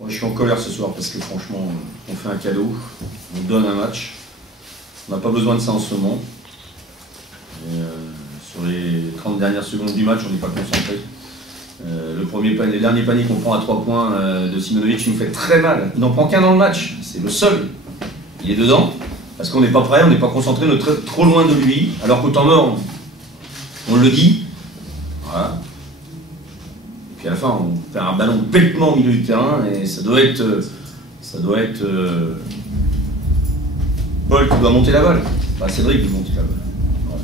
Moi, je suis en colère ce soir parce que franchement, on fait un cadeau, on donne un match. On n'a pas besoin de ça en ce moment. Et, sur les 30 dernières secondes du match, on n'est pas concentré. Les derniers paniers qu'on prend à 3 points de Simonovic nous fait très mal. Il n'en prend qu'un dans le match, c'est le seul. Il est dedans, parce qu'on n'est pas prêt, on n'est pas concentré, on est trop loin de lui, alors qu'au temps mort, on le dit. Voilà. Et puis à la fin, on fait un ballon bêtement au milieu du terrain, et ça doit être Paul qui doit monter la balle. Enfin, Cédric qui doit monter la balle. Voilà.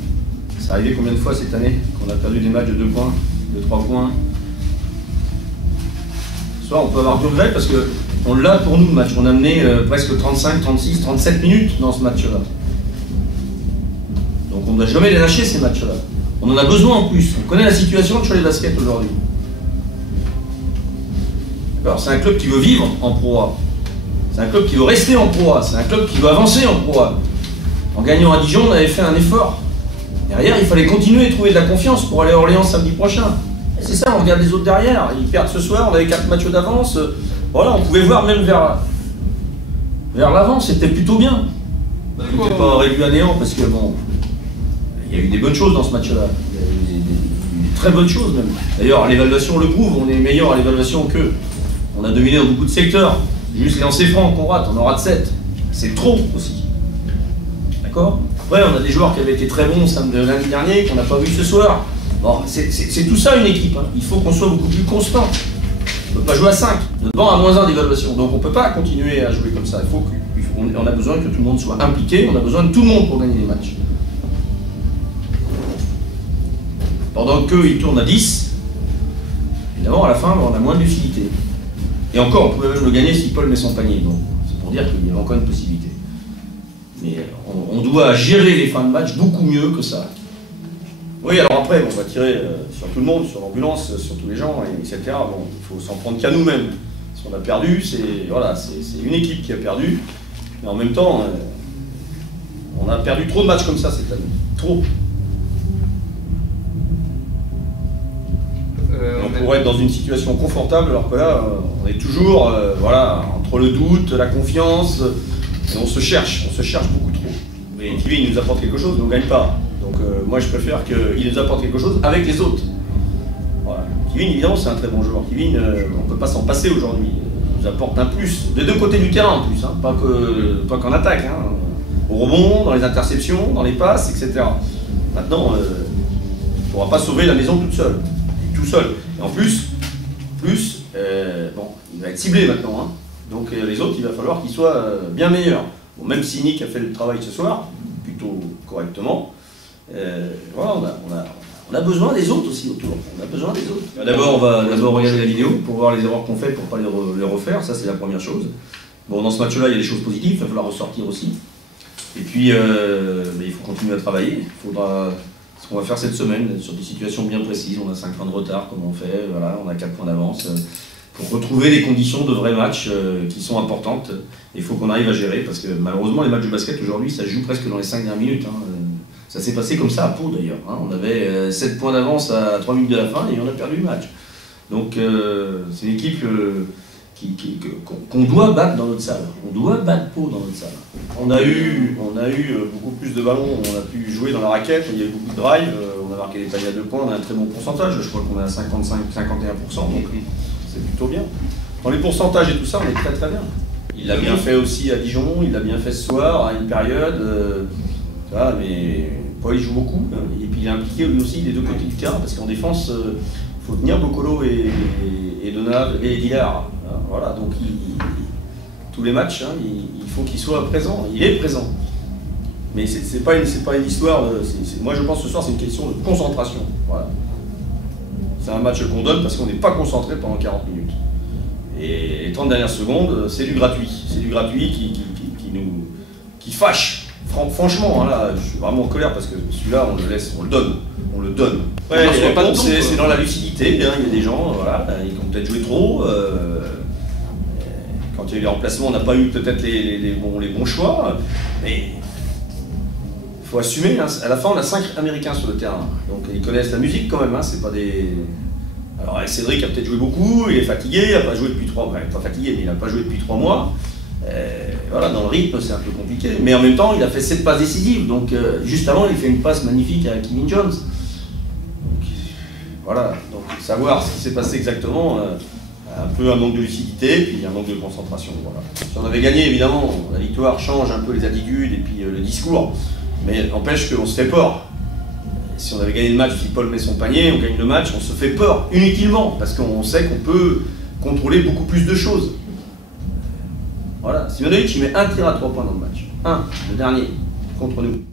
C'est arrivé combien de fois cette année qu'on a perdu des matchs de 2 points, de 3 points. Ce soir, on peut avoir du regret parce qu'on l'a pour nous le match. On a mené presque 35, 36, 37 minutes dans ce match-là. Donc on n'a jamais les lâcher ces matchs-là. On en a besoin en plus. On connaît la situation de Cholet Basket aujourd'hui. C'est un club qui veut vivre en Pro A. C'est un club qui veut rester en Pro A. C'est un club qui veut avancer en Pro A. En gagnant à Dijon, on avait fait un effort. Derrière, il fallait continuer et trouver de la confiance pour aller à Orléans samedi prochain. C'est ça, on regarde les autres derrière. Ils perdent ce soir, on avait 4 matchs d'avance. Voilà, on pouvait voir même vers l'avant, c'était plutôt bien. C'était pas réduit à néant parce que bon, il y a eu des bonnes choses dans ce match-là. Il y a eu des très bonnes choses même. D'ailleurs, l'évaluation le prouve, on est meilleur à l'évaluation qu'eux. On a dominé dans beaucoup de secteurs. Juste les lancers francs qu'on rate, on en rate 7. C'est trop aussi. D'accord? Après, on a des joueurs qui avaient été très bons lundi dernier, qu'on n'a pas vu ce soir. Bon, c'est tout ça une équipe. Hein. Il faut qu'on soit beaucoup plus constant. On ne peut pas jouer à 5, devant à -1 d'évaluation. Donc on ne peut pas continuer à jouer comme ça. On a besoin que tout le monde soit impliqué, on a besoin de tout le monde pour gagner les matchs. Pendant qu'eux, ils tournent à 10, évidemment, à la fin, on a moins de lucidité. Et encore, on pouvait même le gagner si Paul met son panier. Donc c'est pour dire qu'il y avait encore une possibilité. Mais on doit gérer les fins de match beaucoup mieux que ça. Oui, alors après, on va tirer sur tout le monde, sur l'ambulance, sur tous les gens, etc. Bon, il faut s'en prendre qu'à nous-mêmes. Si on a perdu, c'est une équipe qui a perdu. Mais en même temps, on a perdu trop de matchs comme ça cette année. Trop. On pourrait être dans une situation confortable, alors que là, on est toujours voilà, entre le doute, la confiance, et on se cherche beaucoup trop. Mais Kevin, il nous apporte quelque chose, mais on ne gagne pas. Donc moi je préfère qu'il nous apporte quelque chose avec les autres. Voilà. Kevin évidemment c'est un très bon joueur. Kevin, on ne peut pas s'en passer aujourd'hui. Il nous apporte un plus, des deux côtés du terrain en plus, hein. Pas qu'en attaque. Hein. Au rebond, dans les interceptions, dans les passes, etc. Maintenant, il ne pourra pas sauver la maison toute seule. Tout seul. Et en plus, bon, il va être ciblé maintenant. Hein. Donc les autres, il va falloir qu'ils soient bien meilleurs. Bon, même si Nick a fait le travail ce soir, plutôt correctement, voilà, on a besoin des autres aussi autour. On a besoin des autres. D'abord, on va regarder la vidéo pour voir les erreurs qu'on fait pour ne pas les refaire. Ça, c'est la première chose. Bon, dans ce match-là, il y a des choses positives. Il va falloir ressortir aussi. Et puis, mais il faut continuer à travailler. Il faudra ce qu'on va faire cette semaine sur des situations bien précises. On a 5 points de retard, comme on fait. Voilà, on a 4 points d'avance. Pour retrouver des conditions de vrais matchs qui sont importantes. Il faut qu'on arrive à gérer parce que malheureusement, les matchs de basket aujourd'hui, ça se joue presque dans les 5 dernières minutes. Hein. Ça s'est passé comme ça à Pau d'ailleurs. Hein. On avait 7 points d'avance à 3 minutes de la fin et on a perdu le match. Donc c'est une équipe qu'on doit battre dans notre salle. On doit battre Pau dans notre salle. On a eu beaucoup plus de ballons, on a pu jouer dans la raquette, il y a eu beaucoup de drive, on a marqué des paniers à 2 points, on a un très bon pourcentage, je crois qu'on est à 55-51%, donc c'est plutôt bien. Dans les pourcentages et tout ça, on est très très bien. Il l'a bien fait aussi à Dijon, il l'a bien fait ce soir, à une période, mais Paul il joue beaucoup, hein, et puis il est impliqué lui aussi des deux côtés du terrain, parce qu'en défense, il faut tenir Bocolo et Donald et Dillard. Hein, voilà, donc tous les matchs, hein, il faut qu'il soit présent, il est présent. Mais c'est pas une histoire, moi je pense que ce soir c'est une question de concentration. Voilà. C'est un match qu'on donne parce qu'on n'est pas concentré pendant 40 minutes. Et les 30 dernières secondes, c'est du gratuit. C'est du gratuit qui fâche. Franchement, hein, là, je suis vraiment en colère parce que celui-là, on le laisse, on le donne. On le donne. Ouais, c'est dans la lucidité. Hein, il y a des gens, voilà, ils ont peut-être joué trop. Quand il y a eu les remplacements, on n'a pas eu peut-être les bons choix. Mais il faut assumer. Hein. À la fin, on a 5 Américains sur le terrain. Donc ils connaissent la musique quand même. Hein, c'est pas des Alors Cédric a peut-être joué beaucoup, il est fatigué, il n'a pas joué depuis 3 mois, pas fatigué, mais il n'a pas joué depuis 3 mois. Voilà, dans le rythme, c'est un peu compliqué. Mais en même temps, il a fait 7 passes décisives. Donc, juste avant, il fait une passe magnifique à Kim Min-Jones. Voilà, donc savoir ce qui s'est passé exactement, un peu un manque de lucidité, puis un manque de concentration. Voilà. Si on avait gagné, évidemment, la victoire change un peu les attitudes et puis le discours. Mais n'empêche qu'on se fait peur. Si on avait gagné le match, si Paul met son panier, on gagne le match, on se fait peur inutilement, parce qu'on sait qu'on peut contrôler beaucoup plus de choses. Voilà, Simonovic, il met un tir à 3 points dans le match. Le dernier, contre nous.